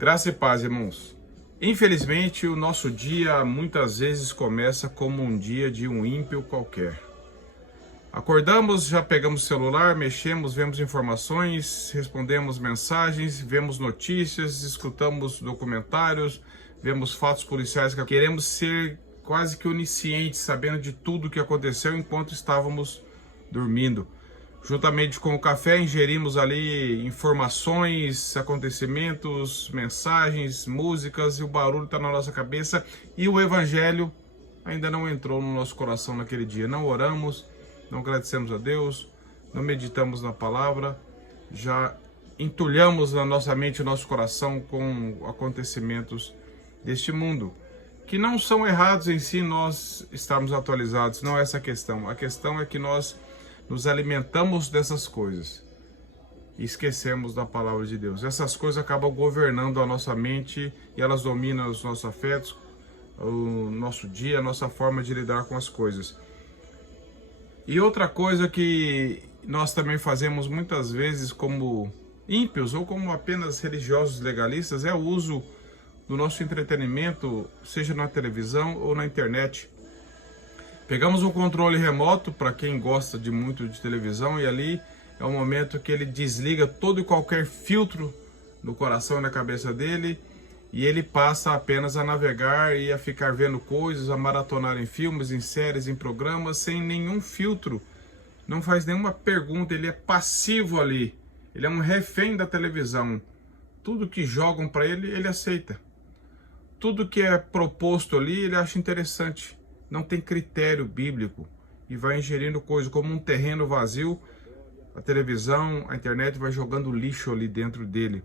Graça e paz, irmãos. Infelizmente, o nosso dia muitas vezes começa como um dia de um ímpio qualquer. Acordamos, já pegamos o celular, mexemos, vemos informações, respondemos mensagens, vemos notícias, escutamos documentários, vemos fatos policiais que queremos ser quase que oniscientes, sabendo de tudo o que aconteceu enquanto estávamos dormindo. Juntamente com o café, ingerimos ali informações, acontecimentos, mensagens, músicas, e o barulho está na nossa cabeça e o evangelho ainda não entrou no nosso coração naquele dia. Não oramos, não agradecemos a Deus, não meditamos na palavra, já entulhamos na nossa mente e nosso coração com acontecimentos deste mundo, que não são errados em si nós estarmos atualizados, não é essa a questão. A questão é que nós nos alimentamos dessas coisas e esquecemos da palavra de Deus. Essas coisas acabam governando a nossa mente e elas dominam os nossos afetos, o nosso dia, a nossa forma de lidar com as coisas. E outra coisa que nós também fazemos muitas vezes como ímpios ou como apenas religiosos legalistas é o uso do nosso entretenimento, seja na televisão ou na internet. Pegamos um controle remoto, para quem gosta de muito de televisão, e ali é o momento que ele desliga todo e qualquer filtro no coração e na cabeça dele, e ele passa apenas a navegar e a ficar vendo coisas, a maratonar em filmes, em séries, em programas, sem nenhum filtro. Não faz nenhuma pergunta, ele é passivo ali. Ele é um refém da televisão. Tudo que jogam para ele, ele aceita. Tudo que é proposto ali, ele acha interessante. Não tem critério bíblico e vai ingerindo coisas como um terreno vazio. A televisão, a internet vai jogando lixo ali dentro dele.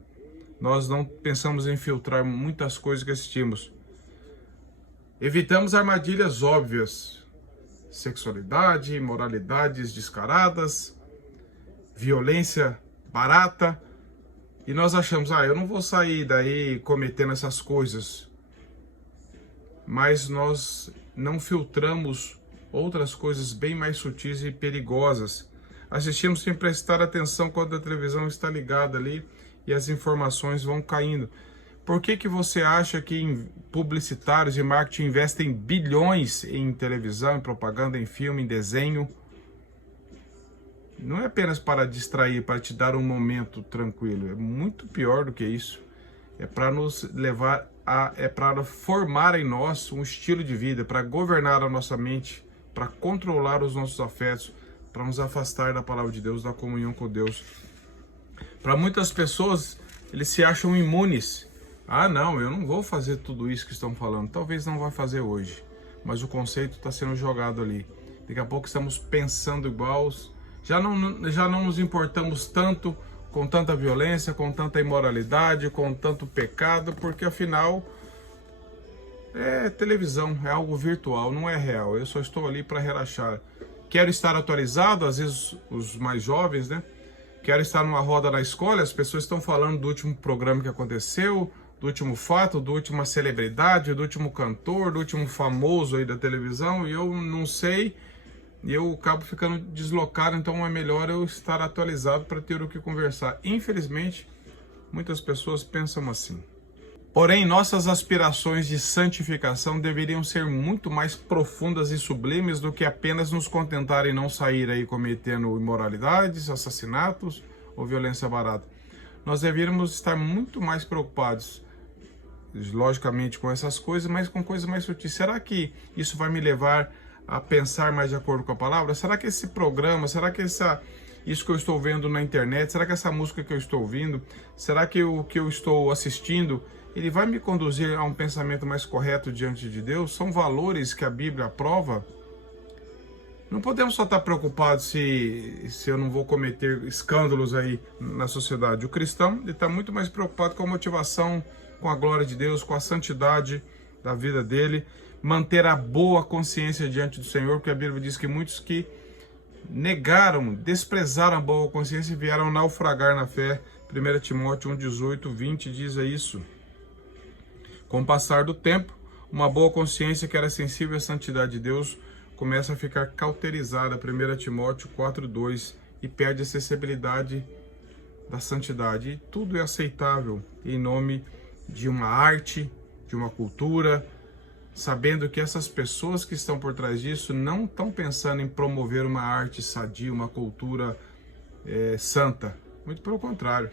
Nós não pensamos em filtrar muitas coisas que assistimos. Evitamos armadilhas óbvias, sexualidade, moralidades descaradas, violência barata, e nós achamos, eu não vou sair daí cometendo essas coisas. Mas nós não filtramos outras coisas bem mais sutis e perigosas. Assistimos sem prestar atenção quando a televisão está ligada ali e as informações vão caindo. Por que você acha que publicitários e marketing investem bilhões em televisão, em propaganda, em filme, em desenho? Não é apenas para distrair, para te dar um momento tranquilo. É muito pior do que isso. É para nos levar é para formar em nós um estilo de vida, para governar a nossa mente, para controlar os nossos afetos, para nos afastar da palavra de Deus, da comunhão com Deus. Para muitas pessoas, eles se acham imunes. Não, eu não vou fazer tudo isso que estão falando. Talvez não vá fazer hoje, mas o conceito está sendo jogado ali. Daqui a pouco estamos pensando iguais, já não nos importamos tanto com tanta violência, com tanta imoralidade, com tanto pecado, porque afinal é televisão, é algo virtual, não é real. Eu só estou ali para relaxar. Quero estar atualizado, às vezes os mais jovens, né? Quero estar numa roda na escola, as pessoas estão falando do último programa que aconteceu, do último fato, do última celebridade, do último cantor, do último famoso aí da televisão, e eu não sei. E eu acabo ficando deslocado, então é melhor eu estar atualizado para ter o que conversar. Infelizmente, muitas pessoas pensam assim. Porém, nossas aspirações de santificação deveriam ser muito mais profundas e sublimes do que apenas nos contentar em não sair aí cometendo imoralidades, assassinatos ou violência barata. Nós deveríamos estar muito mais preocupados, logicamente, com essas coisas, mas com coisas mais sutis. Será que isso vai me levar a pensar mais de acordo com a palavra? Será que esse programa, será que isso que eu estou vendo na internet, será que essa música que eu estou ouvindo, será que o que eu estou assistindo, ele vai me conduzir a um pensamento mais correto diante de Deus? São valores que a Bíblia aprova? Não podemos só estar preocupados se eu não vou cometer escândalos aí na sociedade. O cristão está muito mais preocupado com a motivação, com a glória de Deus, com a santidade da vida dele, manter a boa consciência diante do Senhor, porque a Bíblia diz que muitos que negaram, desprezaram a boa consciência vieram naufragar na fé. 1 Timóteo 1, 18, 20 diz isso. Com o passar do tempo, uma boa consciência que era sensível à santidade de Deus começa a ficar cauterizada, 1 Timóteo 4, 2, e perde a acessibilidade da santidade. E tudo é aceitável em nome de uma arte, de uma cultura, sabendo que essas pessoas que estão por trás disso não estão pensando em promover uma arte sadia, uma cultura santa. Muito pelo contrário.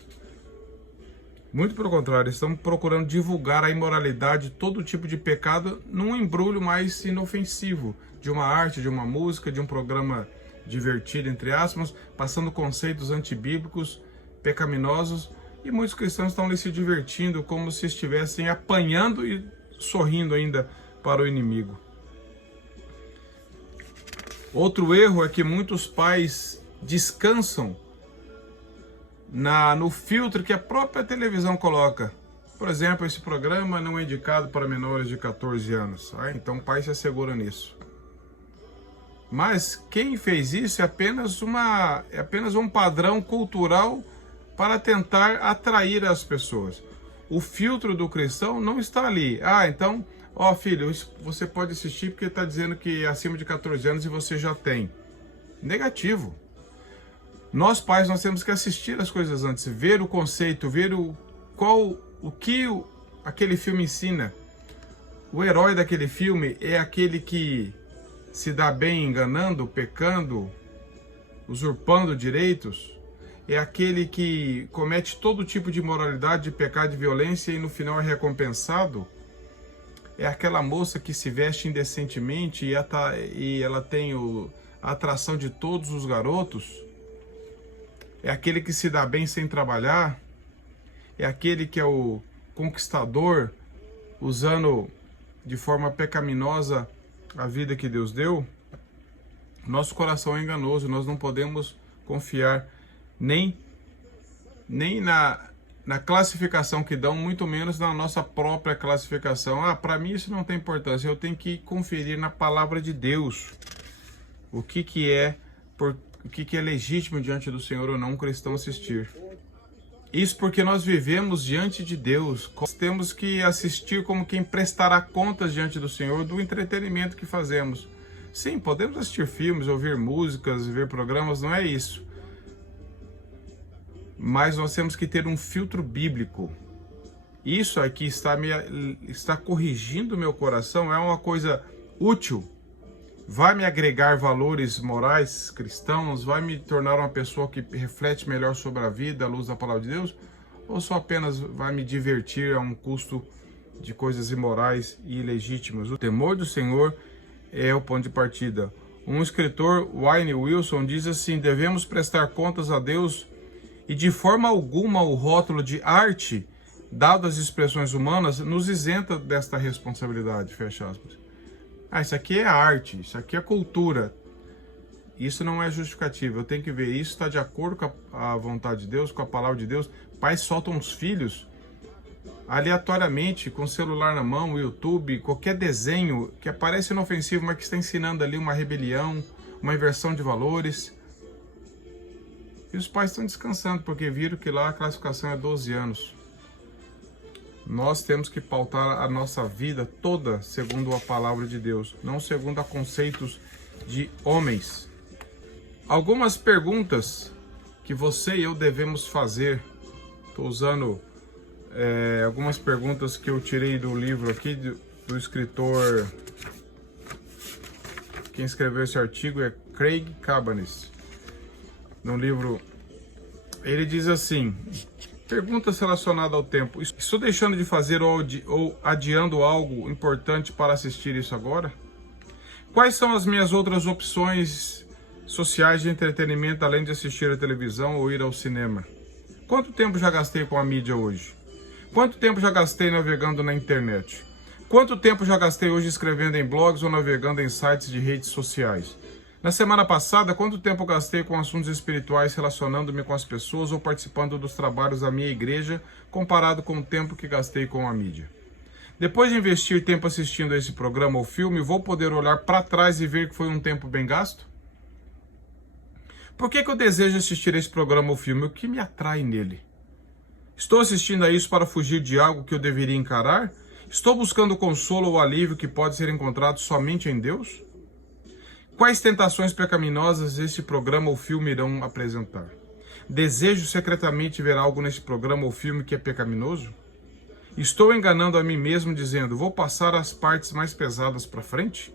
Muito pelo contrário, estão procurando divulgar a imoralidade, todo tipo de pecado, num embrulho mais inofensivo, de uma arte, de uma música, de um programa divertido, entre aspas, passando conceitos antibíblicos, pecaminosos, e muitos cristãos estão ali se divertindo como se estivessem apanhando e sorrindo ainda para o inimigo. Outro erro é que muitos pais descansam no filtro que a própria televisão coloca. Por exemplo, esse programa não é indicado para menores de 14 anos. Então o pai se assegura nisso. Mas quem fez isso é apenas um padrão cultural para tentar atrair as pessoas. O filtro do cristão não está ali. Então, filho, você pode assistir porque está dizendo que é acima de 14 anos e você já tem. Negativo. Nós pais, nós temos que assistir as coisas antes, ver o conceito, ver o que aquele filme ensina. O herói daquele filme é aquele que se dá bem enganando, pecando, usurpando direitos. É aquele que comete todo tipo de imoralidade, de pecado, de violência e no final é recompensado. É aquela moça que se veste indecentemente e ela tem a atração de todos os garotos. É aquele que se dá bem sem trabalhar. É aquele que é o conquistador, usando de forma pecaminosa a vida que Deus deu. Nosso coração é enganoso, nós não podemos confiar nem na classificação que dão, muito menos na nossa própria classificação. Para mim isso não tem importância, eu tenho que conferir na palavra de Deus o que é legítimo diante do Senhor ou não um cristão assistir. Isso porque nós vivemos diante de Deus. Nós temos que assistir como quem prestará contas diante do Senhor do entretenimento que fazemos. Sim, podemos assistir filmes, ouvir músicas, ver programas, não é isso. Mas nós temos que ter um filtro bíblico. Isso aqui está corrigindo o meu coração, é uma coisa útil. Vai me agregar valores morais cristãos? Vai me tornar uma pessoa que reflete melhor sobre a vida à luz da palavra de Deus? Ou só apenas vai me divertir a um custo de coisas imorais e ilegítimas? O temor do Senhor é o ponto de partida. Um escritor, Wayne Wilson, diz assim: devemos prestar contas a Deus e de forma alguma o rótulo de arte, dado às expressões humanas, nos isenta desta responsabilidade. Fecha aspas. Isso aqui é arte, isso aqui é cultura. Isso não é justificativo. Eu tenho que ver isso, está de acordo com a vontade de Deus, com a palavra de Deus. Pais soltam os filhos aleatoriamente, com o celular na mão, o YouTube, qualquer desenho que aparece inofensivo, mas que está ensinando ali uma rebelião, uma inversão de valores. E os pais estão descansando, porque viram que lá a classificação é 12 anos. Nós temos que pautar a nossa vida toda segundo a palavra de Deus, não segundo a conceitos de homens. Algumas perguntas que você e eu devemos fazer. Estou usando algumas perguntas que eu tirei do livro aqui, do escritor. Quem escreveu esse artigo é Craig Cabanis. No livro, ele diz assim: perguntas relacionadas ao tempo. Estou deixando de fazer ou adiando algo importante para assistir isso agora? Quais são as minhas outras opções sociais de entretenimento além de assistir a televisão ou ir ao cinema? Quanto tempo já gastei com a mídia hoje? Quanto tempo já gastei navegando na internet? Quanto tempo já gastei hoje escrevendo em blogs ou navegando em sites de redes sociais? Na semana passada, quanto tempo gastei com assuntos espirituais relacionando-me com as pessoas ou participando dos trabalhos da minha igreja, comparado com o tempo que gastei com a mídia? Depois de investir tempo assistindo a esse programa ou filme, vou poder olhar para trás e ver que foi um tempo bem gasto? Por que eu desejo assistir a esse programa ou filme? O que me atrai nele? Estou assistindo a isso para fugir de algo que eu deveria encarar? Estou buscando consolo ou alívio que pode ser encontrado somente em Deus? Quais tentações pecaminosas este programa ou filme irão apresentar? Desejo secretamente ver algo neste programa ou filme que é pecaminoso? Estou enganando a mim mesmo dizendo, vou passar as partes mais pesadas para frente?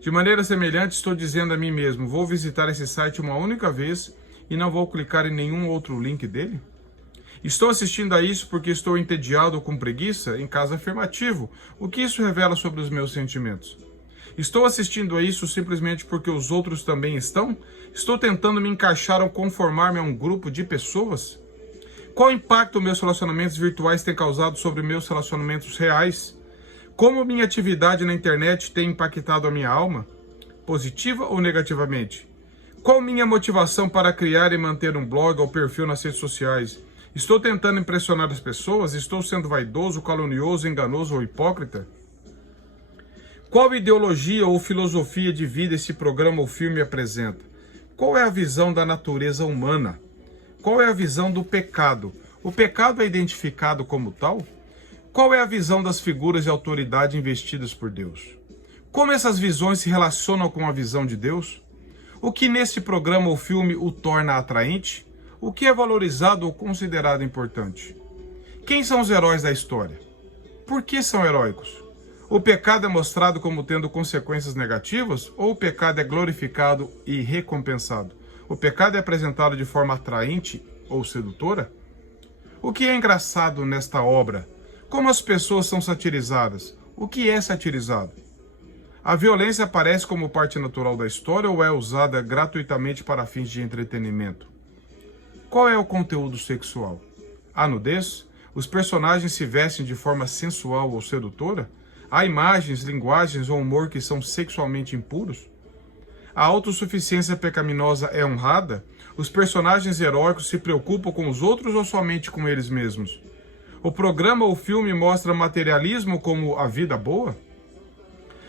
De maneira semelhante, estou dizendo a mim mesmo, vou visitar esse site uma única vez e não vou clicar em nenhum outro link dele? Estou assistindo a isso porque estou entediado ou com preguiça? Em caso afirmativo, o que isso revela sobre os meus sentimentos? Estou assistindo a isso simplesmente porque os outros também estão? Estou tentando me encaixar ou conformar-me a um grupo de pessoas? Qual impacto meus relacionamentos virtuais têm causado sobre meus relacionamentos reais? Como minha atividade na internet tem impactado a minha alma? Positiva ou negativamente? Qual minha motivação para criar e manter um blog ou perfil nas redes sociais? Estou tentando impressionar as pessoas? Estou sendo vaidoso, calunioso, enganoso ou hipócrita? Qual ideologia ou filosofia de vida esse programa ou filme apresenta? Qual é a visão da natureza humana? Qual é a visão do pecado? O pecado é identificado como tal? Qual é a visão das figuras de autoridade investidas por Deus? Como essas visões se relacionam com a visão de Deus? O que nesse programa ou filme o torna atraente? O que é valorizado ou considerado importante? Quem são os heróis da história? Por que são heróicos? O pecado é mostrado como tendo consequências negativas ou o pecado é glorificado e recompensado? O pecado é apresentado de forma atraente ou sedutora? O que é engraçado nesta obra? Como as pessoas são satirizadas? O que é satirizado? A violência aparece como parte natural da história ou é usada gratuitamente para fins de entretenimento? Qual é o conteúdo sexual? Há nudez? Os personagens se vestem de forma sensual ou sedutora? Há imagens, linguagens ou humor que são sexualmente impuros? A autossuficiência pecaminosa é honrada? Os personagens heróicos se preocupam com os outros ou somente com eles mesmos? O programa ou filme mostra materialismo como a vida boa?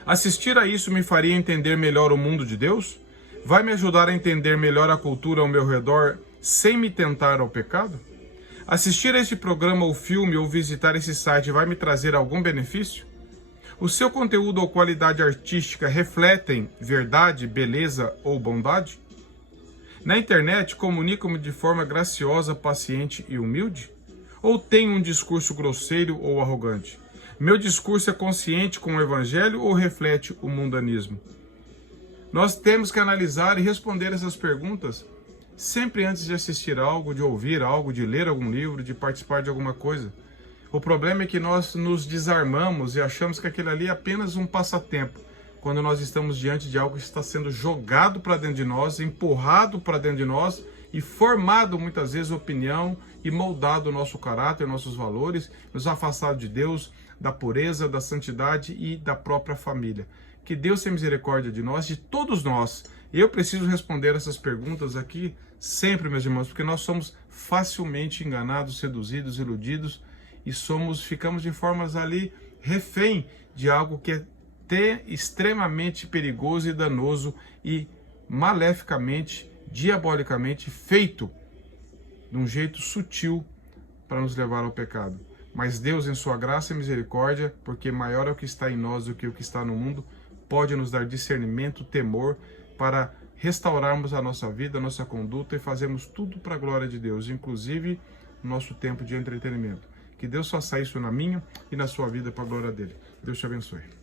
Assistir a isso me faria entender melhor o mundo de Deus? Vai me ajudar a entender melhor a cultura ao meu redor sem me tentar ao pecado? Assistir a este programa ou filme ou visitar esse site vai me trazer algum benefício? O seu conteúdo ou qualidade artística refletem verdade, beleza ou bondade? Na internet, comunico-me de forma graciosa, paciente e humilde? Ou tenho um discurso grosseiro ou arrogante? Meu discurso é consciente com o evangelho ou reflete o mundanismo? Nós temos que analisar e responder essas perguntas sempre antes de assistir algo, de ouvir algo, de ler algum livro, de participar de alguma coisa. O problema é que nós nos desarmamos e achamos que aquilo ali é apenas um passatempo, quando nós estamos diante de algo que está sendo jogado para dentro de nós, empurrado para dentro de nós e formado muitas vezes opinião e moldado o nosso caráter, nossos valores, nos afastado de Deus, da pureza, da santidade e da própria família. Que Deus tenha misericórdia de nós, de todos nós. Eu preciso responder essas perguntas aqui sempre, meus irmãos, porque nós somos facilmente enganados, seduzidos, iludidos e ficamos de formas ali refém de algo que é extremamente perigoso e danoso e maleficamente, diabolicamente feito de um jeito sutil para nos levar ao pecado. Mas Deus, em sua graça e misericórdia, porque maior é o que está em nós do que o que está no mundo, pode nos dar discernimento, temor, para restaurarmos a nossa vida, a nossa conduta e fazermos tudo para a glória de Deus, inclusive nosso tempo de entretenimento. Que Deus faça isso na minha e na sua vida para a glória dele. Deus te abençoe.